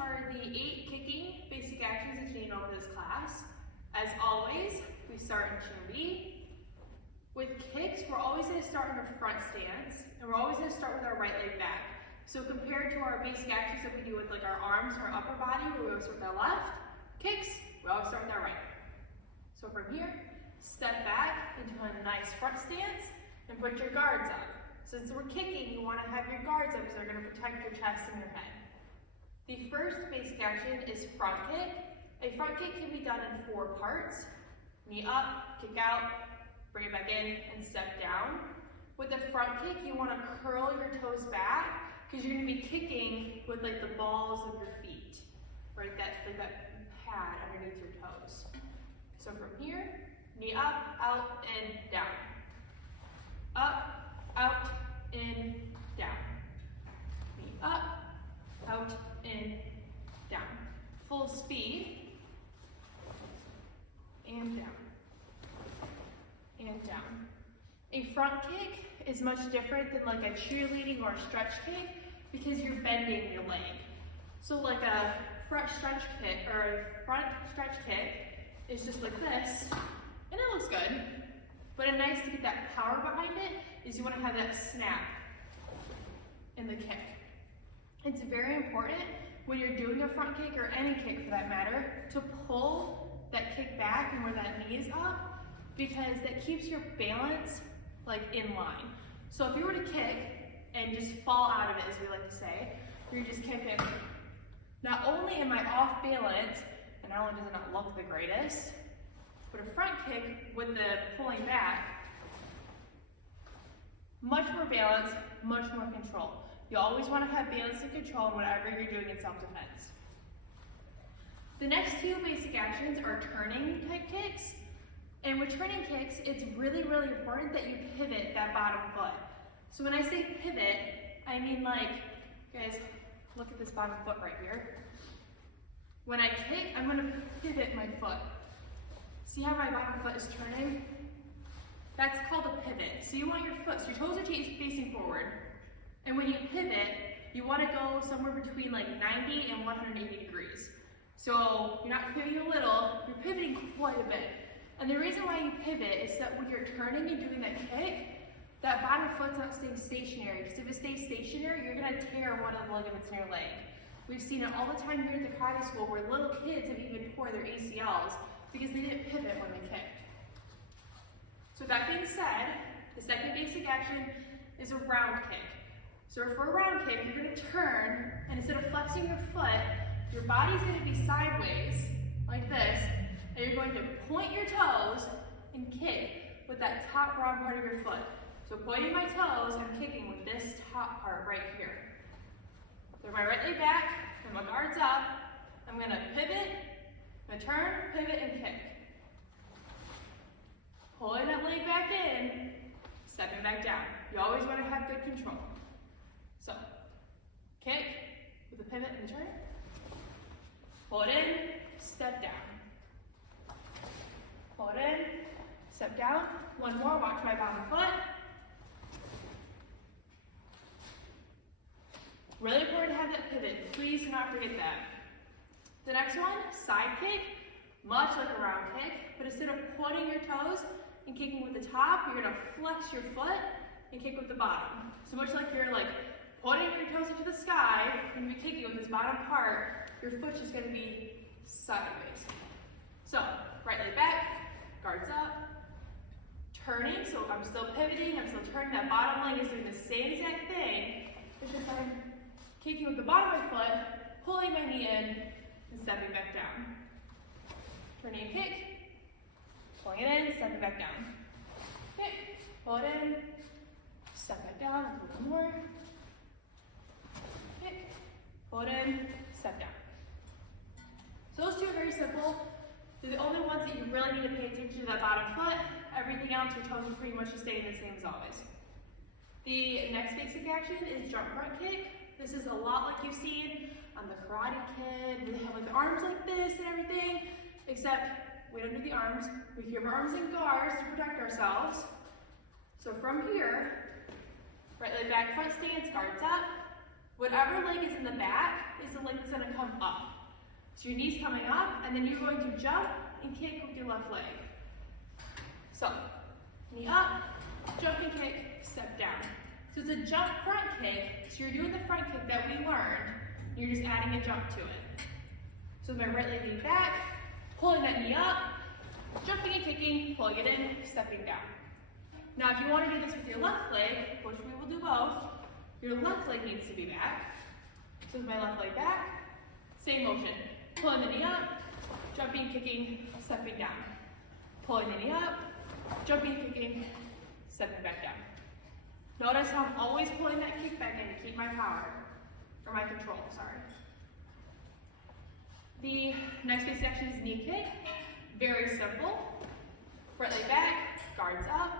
are the 8 kicking basic actions that you need to know for this class. As always, we start in cheerleading. With kicks, we're always going to start in our front stance, and we're always going to start with our right leg back. So compared to our basic actions that we do with like our arms or our upper body, where we always start with our left, kicks, we always start with our right. So from here, step back into a nice front stance and put your guards up. Since we're kicking, you want to have your guards up because they're going to protect your chest and your head. The first basic action is front kick. A front kick can be done in 4 parts. Knee up, kick out, bring it back in, and step down. With the front kick, you want to curl your toes back because you're going to be kicking with like the balls of your feet, right? That pad underneath your toes. So from here, knee up, out, and down. Up, out, in, down. Knee up, out, in, down. Full speed. And down. And down. A front kick is much different than like a cheerleading or a stretch kick because you're bending your leg. So like a front stretch kick is just like this, and it looks good. But it's nice to get that power behind it is you want to have that snap in the kick. It's very important when you're doing a front kick or any kick for that matter to pull that kick back and where that knee is up, because that keeps your balance like in line. So if you were to kick and just fall out of it, as we like to say, where you're just kicking, not only am I off balance, and not only does it not look the greatest, but a front kick with the pulling back, much more balance, much more control. You always want to have balance and control in whatever you're doing in self-defense. The next 2 basic actions are turning type kicks. And with turning kicks, it's really, really important that you pivot that bottom foot. So when I say pivot, I mean like, guys, look at this bottom foot right here. When I kick, I'm gonna pivot my foot. See how my bottom foot is turning? That's called a pivot. So you want your foot, so your toes are facing forward. And when you pivot, you wanna go somewhere between like 90 and 180 degrees. So you're not pivoting a little, you're pivoting quite a bit. And the reason why you pivot is that when you're turning and doing that kick, that bottom foot's not staying stationary. Because if it stays stationary, you're gonna tear one of the ligaments in your leg. We've seen it all the time here at the karate school where little kids have even tore their ACLs because they didn't pivot when they kicked. So with that being said, the second basic action is a round kick. So for a round kick, you're gonna turn, and instead of flexing your foot, your body's gonna be sideways, like this, and you're going to point your toes and kick with that top round part of your foot. So pointing my toes, I'm kicking with this top part right here. Throw my right leg back, and my guard's up. I'm gonna pivot, I'm gonna turn, pivot, and kick. Pulling that leg back in, stepping back down. You always wanna have good control. So, kick with a pivot and a turn. Pull it in, step down. Pull it in, step down. One more, watch my bottom foot. Really important to have that pivot. Please do not forget that. The next one, side kick. Much like a round kick, but instead of pointing your toes and kicking with the top, you're gonna flex your foot and kick with the bottom. So much like you're like pointing your toes into the sky and you're kicking with this bottom part, your foot's just gonna be sideways. So, right leg back, guards up, turning, so I'm still pivoting, I'm still turning, that bottom leg is doing the same exact thing, it's just I'm kicking with the bottom of my foot, pulling my knee in, and stepping back down. Turning and kick, pulling it in, stepping back down. Kick, pull it in, step back down, a little more. Kick, pull it in, step down. So those 2 are very simple. They're the only ones that you really need to pay attention to that bottom foot. Everything else, your toes are pretty much staying the same as always. The next basic action is jump front kick. This is a lot like you've seen on the Karate Kid. They have like the arms like this and everything, except we don't do the arms. We keep our arms in guards to protect ourselves. So from here, right leg back, front stance, guards up. Whatever leg is in the back is the leg that's going to come up. So your knee's coming up, and then you're going to jump and kick with your left leg. So, knee up, jump and kick, step down. So it's a jump front kick, so you're doing the front kick that we learned, and you're just adding a jump to it. So with my right leg leaning back, pulling that knee up, jumping and kicking, pulling it in, stepping down. Now if you want to do this with your left leg, which we will do both, your left leg needs to be back. So with my left leg back, same motion. Pulling the knee up, jumping, kicking, stepping down. Pulling the knee up, jumping, kicking, stepping back down. Notice how I'm always pulling that kick back in to keep my power, or my control, sorry. The next basic action is knee kick. Very simple. Right leg back, guards up.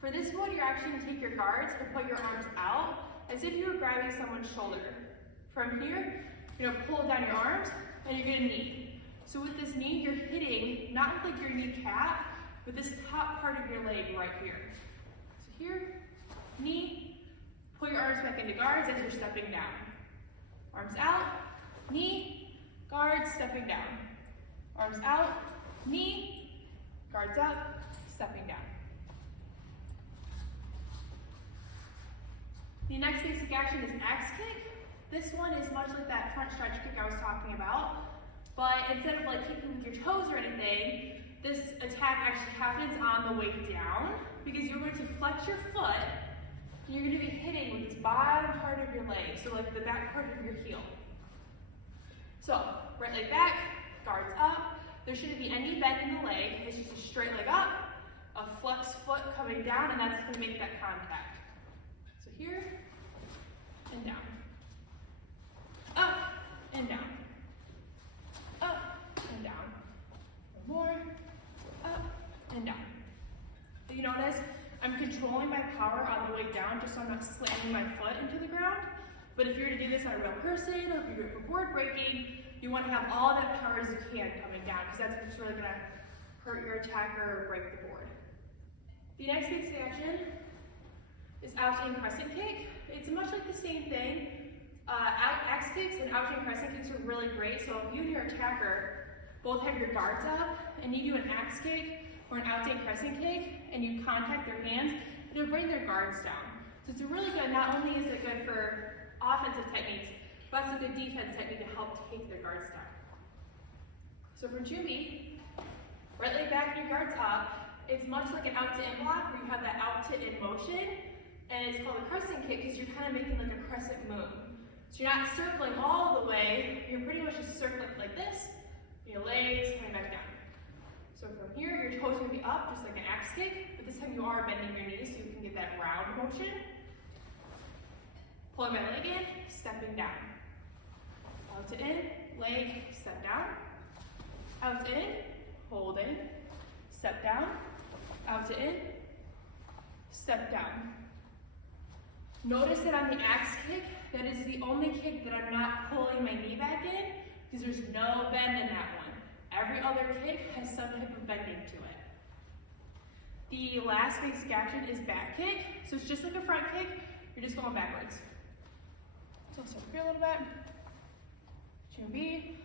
For this one, you're actually going to take your guards and put your arms out as if you were grabbing someone's shoulder. From here, you're going to pull down your arms and you're going to knee. So with this knee, you're hitting not with like your kneecap, but this top part of your leg right here. So here, knee, pull your arms back into guards as you're stepping down. Arms out, knee, guards, stepping down. Arms out, knee, guards up, stepping down. The next basic action is axe kick. This one is much like that front stretch kick I was talking about, but instead of like kicking with your toes or anything, this attack actually happens on the way down because you're going to flex your foot and you're going to be hitting with this bottom part of your leg, so like the back part of your heel. So, right leg back, guards up. There shouldn't be any bend in the leg. It's just a straight leg up, a flex foot coming down, and that's going to make that contact. So here, and down. Up, and down. Up, and down. One more. Up, and down. If you notice, I'm controlling my power on the way down just so I'm not slamming my foot into the ground. But if you're to do this on a real person, or if you're doing it for board breaking, you want to have all that power as you can coming down, because that's what's really going to hurt your attacker or break the board. The next basic action is out in crescent kick. It's much like the same thing. Axe kicks and out in crescent kicks are really great. So if you and your attacker both have your guards up, and you do an axe kick or an out in crescent kick, and you contact their hands, it'll bring their guards down. So it's really good. Not only is it good for offensive techniques, but it's a good defense technique to help take their guards down. So for Jumi, right leg back and your guards up. It's much like an out to in block where you have that out to in motion, and it's called a crescent kick because you're kind of making like a crescent moon. So you're not circling all the way, you're pretty much just circling like this, your legs coming back down. So from here, your toes are going to be up just like an axe kick, but this time you are bending your knees so you can get that round motion. Pulling my leg in, stepping down. Out to in, leg, step down. Out to in, holding, step down. Out to in, step down. Notice that on the axe kick, that is the only kick that I'm not pulling my knee back in because there's no bend in that one. Every other kick has some type of bending to it. The last basic action is back kick. So it's just like a front kick, you're just going backwards. So let's start here a little bit. Jumi.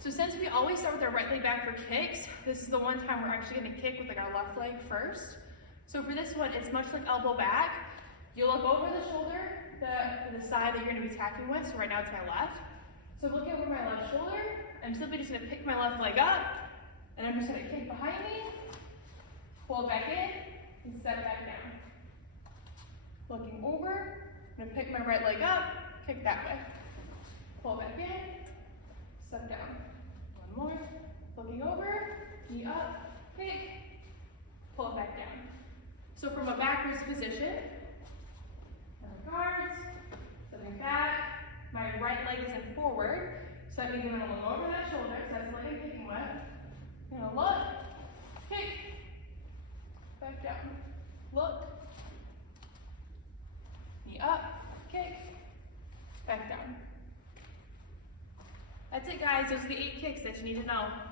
So since we always start with our right leg back for kicks, this is the one time we're actually going to kick with like our left leg first. So for this one, it's much like elbow back. You look over the shoulder, the side that you're going to be attacking with. So right now it's my left. So looking over my left shoulder, I'm simply just going to pick my left leg up, and I'm just going to kick behind me, pull it back in, and step back down. Looking over, I'm going to pick my right leg up, kick that way. Pull back in, step down. One more. Looking over, knee up, kick, pull it back down. So from a backwards position, guards, stepping back, my right leg is in forward, so that means I'm going to look over that shoulder, so that's the leg I'm kicking with. I'm going to look, kick, back down, look, knee up, kick, back down. That's it, guys. Those are the 8 kicks that you need to know.